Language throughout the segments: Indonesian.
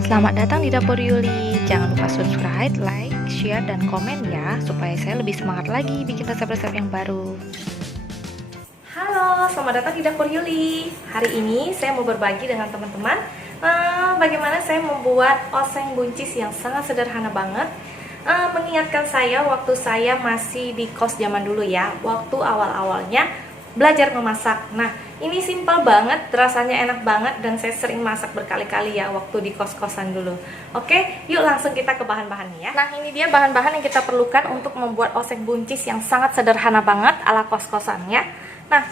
Selamat datang di Dapur Yuli. Jangan lupa subscribe, like, share, dan komen ya, supaya saya lebih semangat lagi bikin resep-resep yang baru. Halo, selamat datang di Dapur Yuli. Hari ini saya mau berbagi dengan teman-teman bagaimana saya membuat oseng buncis yang sangat sederhana banget. Mengingatkan saya waktu saya masih di kos zaman dulu ya, waktu awal-awalnya belajar memasak. Nah, ini simpel banget, rasanya enak banget, dan saya sering masak berkali-kali ya waktu di kos-kosan dulu. Oke, yuk langsung kita ke bahan-bahannya ya. Nah, ini dia bahan-bahan yang kita perlukan untuk membuat oseng buncis yang sangat sederhana banget ala kos-kosannya. Nah,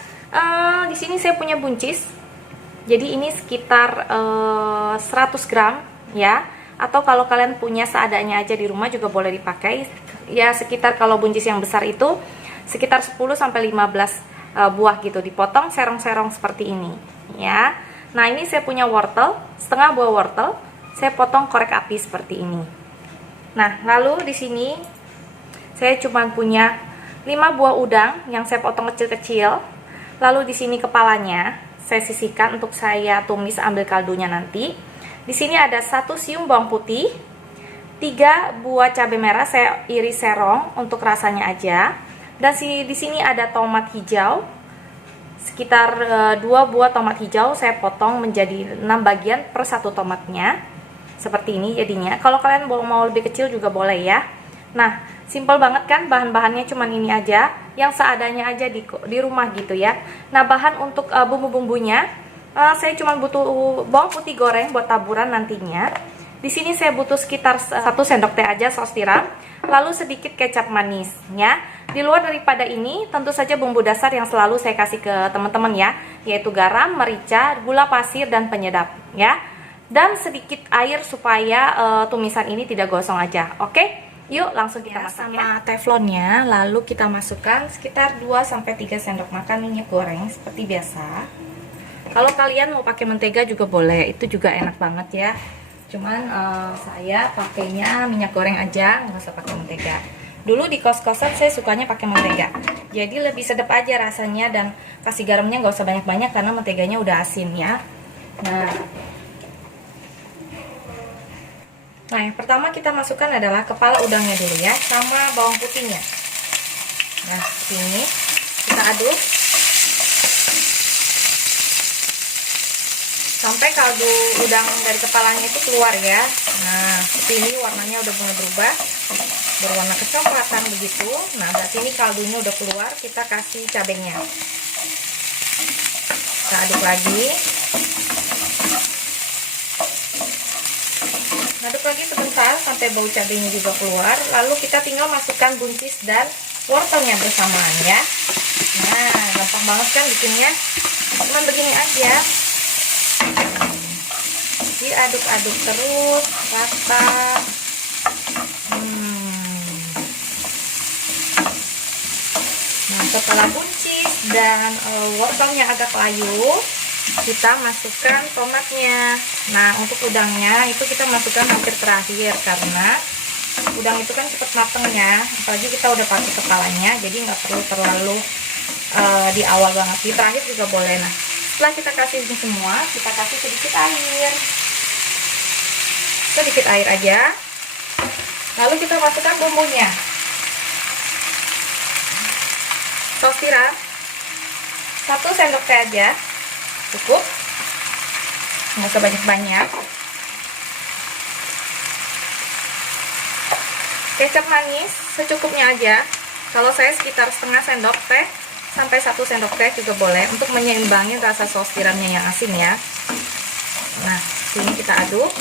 di sini saya punya buncis. Jadi ini sekitar 100 gram ya. Atau kalau kalian punya seadanya aja di rumah juga boleh dipakai. Ya sekitar kalau buncis yang besar itu sekitar 10 sampai 15 buah gitu, dipotong serong-serong seperti ini ya. Nah, ini saya punya wortel, setengah buah wortel, saya potong korek api seperti ini. Nah, lalu di sini saya cuma punya 5 buah udang yang saya potong kecil-kecil. Lalu di sini kepalanya saya sisihkan untuk saya tumis ambil kaldunya nanti. Di sini ada 1 siung bawang putih, 3 buah cabai merah saya iris serong untuk rasanya aja. Dan di sini ada tomat hijau, sekitar 2 buah tomat hijau saya potong menjadi 6 bagian per 1 tomatnya. Seperti ini jadinya. Kalau kalian mau lebih kecil juga boleh ya. Nah, simple banget kan, bahan-bahannya cuman ini aja, yang seadanya aja di rumah gitu ya. Nah, bahan untuk bumbu-bumbunya, saya cuma butuh bawang putih goreng buat taburan nantinya. Di sini saya butuh sekitar 1 sendok teh aja saus tiram, lalu sedikit kecap manisnya. Di luar daripada ini, tentu saja bumbu dasar yang selalu saya kasih ke teman-teman ya, yaitu garam, merica, gula pasir, dan penyedap ya. Dan sedikit air supaya tumisan ini tidak gosong aja. Oke, yuk langsung kita masak ya. Sama teflonnya, lalu kita masukkan sekitar 2 sampai 3 sendok makan minyak goreng seperti biasa. Kalau kalian mau pakai mentega juga boleh, itu juga enak banget ya. Cuman saya pakainya minyak goreng aja, nggak usah pakai mentega. Dulu di kos-kosan saya sukanya pakai mentega, jadi lebih sedap aja rasanya, dan kasih garamnya nggak usah banyak-banyak karena menteganya udah asin ya. Nah, yang pertama kita masukkan adalah kepala udangnya dulu ya, sama bawang putihnya. Nah, ini kita aduk sampai kaldu udang dari kepalanya itu keluar ya. Nah, seperti ini warnanya udah mulai berubah, berwarna kecoklatan begitu. Nah, berarti ini kaldunya udah keluar, kita kasih cabenya. Kita aduk lagi. Aduk lagi sebentar sampai bau cabenya juga keluar. Lalu kita tinggal masukkan buncis dan wortelnya bersamaan ya. Nah, gampang banget kan bikinnya. Cuman begini aja. Diaduk-aduk terus rata. Nah, setelah buncis dan wortelnya agak layu, kita masukkan tomatnya. Nah, untuk udangnya itu kita masukkan hampir terakhir karena udang itu kan cepet matengnya, apalagi kita udah pakai kepalanya, jadi nggak perlu terlalu di awal banget. Di terakhir juga boleh. Nah, setelah kita kasih ini semua, kita kasih sedikit air. Sedikit air aja. Lalu kita masukkan bumbunya. Saus tiram 1 sendok teh aja cukup, nggak usah banyak-banyak. Kecap manis secukupnya aja. Kalau saya sekitar setengah sendok teh sampai 1 sendok teh juga boleh, untuk menyeimbangin rasa saus tiramnya yang asin ya. Nah, sini kita aduk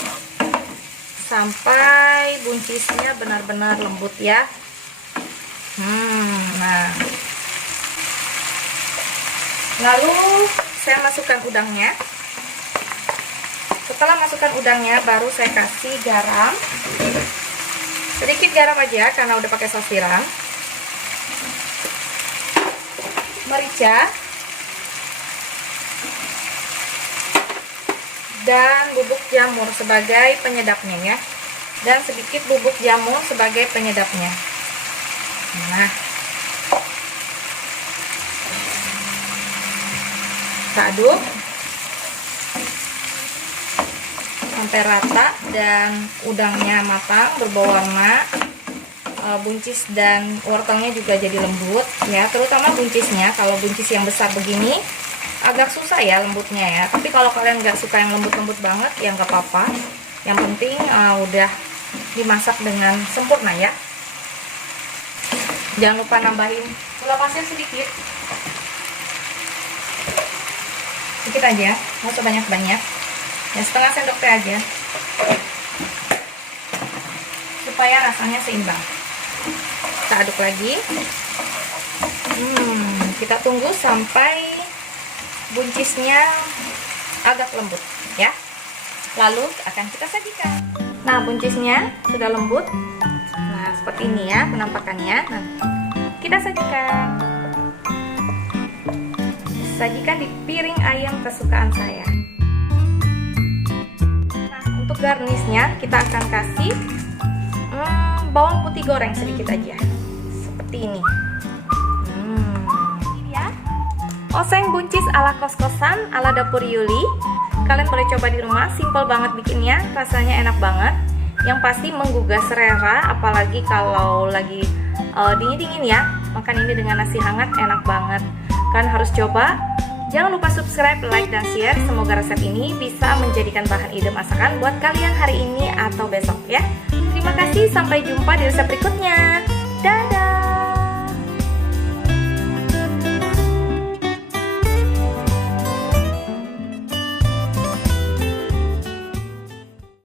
sampai buncisnya benar-benar lembut ya. Nah, lalu saya masukkan udangnya. Setelah masukkan udangnya, baru saya kasih garam, sedikit garam aja karena udah pakai saus tiram, merica, dan bubuk jamur sebagai penyedapnya ya, dan sedikit bubuk jamur sebagai penyedapnya. Nah, kita aduk. sampai rata dan udangnya matang berbau warna. Buncis dan wortelnya juga jadi lembut ya, terutama buncisnya. Kalau buncis yang besar begini agak susah ya lembutnya ya, tapi kalau kalian nggak suka yang lembut-lembut banget ya nggak apa-apa, yang penting udah dimasak dengan sempurna ya. Jangan lupa nambahin gula pasir sedikit aja, nggak usah banyak-banyak ya, setengah sendok teh aja supaya rasanya seimbang. Kita aduk lagi. Kita tunggu sampai buncisnya agak lembut ya, lalu akan kita sajikan. Nah, buncisnya sudah lembut, nah seperti ini ya penampakannya. Nah, kita sajikan di piring ayam kesukaan saya. Nah, untuk garnisnya kita akan kasih bawang putih goreng sedikit aja seperti ini. Ya, oseng buncis ala kos-kosan ala dapur Yuli. Kalian boleh coba di rumah, simple banget bikinnya, rasanya enak banget. Yang pasti menggugah selera, apalagi kalau lagi dingin-dingin ya. Makan ini dengan nasi hangat enak banget. Kalian harus coba. Jangan lupa subscribe, like, dan share. Semoga resep ini bisa menjadikan bahan ide masakan buat kalian hari ini atau besok ya. Terima kasih, sampai jumpa di resep berikutnya.